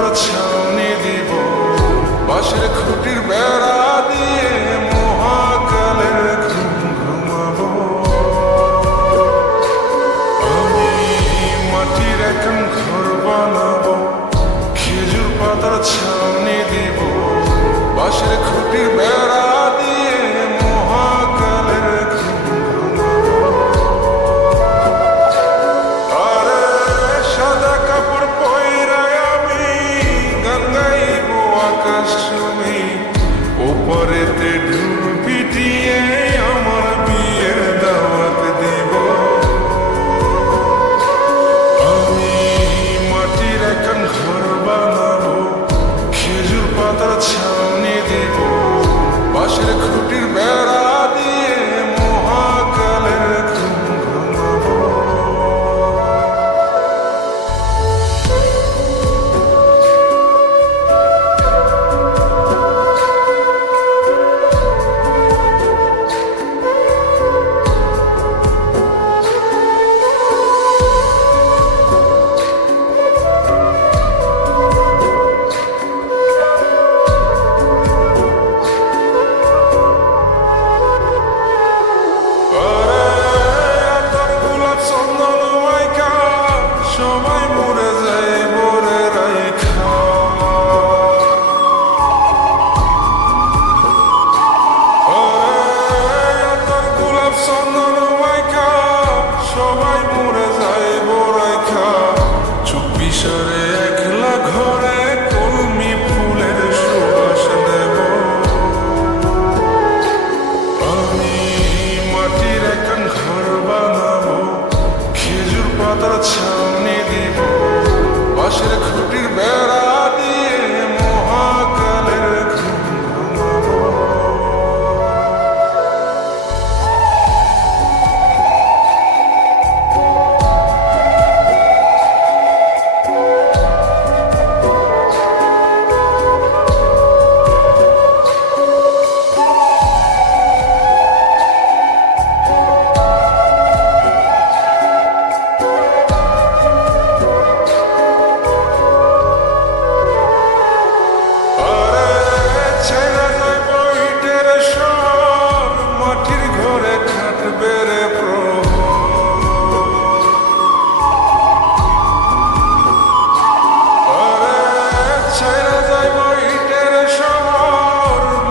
পাতার ছাউনি দিব, বাঁশের খুঁটির বেড়া দিয়ে মহাকালের ঘুম ঘুমাবো। আমি মাটির এখন ঘর বানাবো, খেজুর পাতার ছাউনি দিব, বাঁশের খুঁটির বেড়া দিয়ে মহাকালের ঘুম ঘুমাবো। আরে সাদা কাপড় পইরায় আমি গান গাইবো আকাশ ছুঁই, ওপরেতে ঢুল পিটিয়ে আমার বিয়ের দাওয়াত দিব। আমি মাটির এখন ঘর বানাবো, খেজুর পাতার ছাউনি দিব, বাঁশের খুঁটির বেড়া দিয়ে মহাকালের ঘুম ঘুমাবো। সবাই মরে যায় মরে রাইখা, তোর গোলাপ চন্দন মাইকা সবাই মরে যায় রাইখা, চুপি সরে একলা ঘরে কলমি ফুলের সুবাস দেব। আমি মাটির এখন ঘর বানাবো, খেজুর পাতার ছাউনি দিব, বাঁশের খুঁটির বেড়া দিয়ে মহাকালের ঘুম ঘুমাবো। মাটির ঘরে খাটবে রে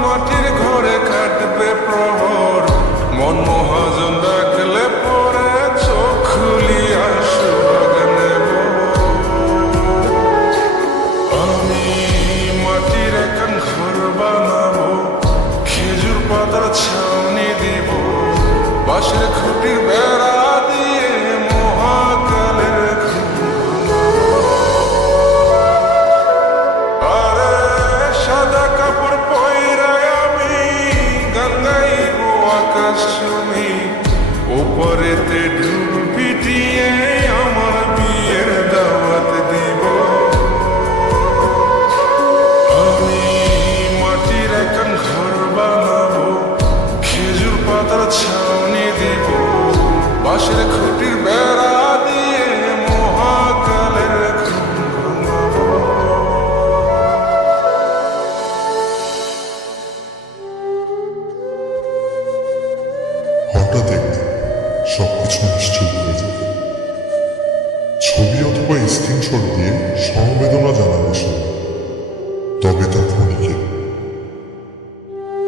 মাটির ঘরে খাটবে প্রহর, মন মহাজন ডাকলে পরে চোখ খুলিয়া সুভাগ নেব। আমি মাটির এখন ঘর বানাবো, খেজুর পাতার ছাউনি দিব, বাঁশের খুঁটির বেড়া দিয়ে মহাকালের ঘুম ঘুমাবো। আরে সাদা কাপড় পইরায় আমি গান গাইবো আকাশ ছুঁই, ওপরেতে ঢুল পিটিয়ে আমার বিয়ের দাওয়াত দিব। আমি মাটির এখন ঘর বানাবো, খেজুর পাতার ছাউনি দিব, বাঁশের খুঁটির বেড়া দিয়ে মহাকালের ঘুম ঘুমাবো। হঠাৎ একদিন সবকিছু নিশ্চয় হয়ে যাবে। ছবি অথবা স্ক্রিনশট দিয়ে সমবেদনা জানাবে সবাই, তবে তা ক্ষণিকে।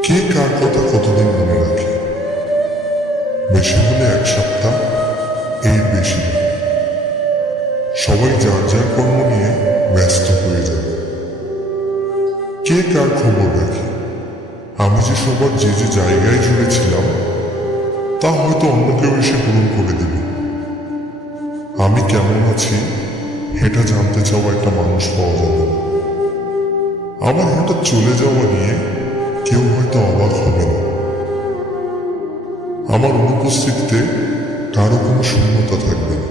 কে কার কথা কতদিন মনে রাখে? বেশি হলে এক সপ্তাহ, এর বেশি না। সবাই যার যার কর্ম নিয়ে ব্যস্ত হয়ে যাবে। কে কার খবর রাখে? আমি যে সবার যে যে জায়গায় জুড়েছিলাম তা হয়তো অন্য কেউ এসে পূরণ করে দেবে। আমি কেমন আছি এটা জানতে চাওয়া একটা মানুষ পাওয়া যাবে না। আমার হঠাৎ চলে যাওয়া নিয়ে কেউ হয়তো অবাক হবে না। আমার অনুপস্থিতিতে কারো কোনো শূন্যতা থাকবে না।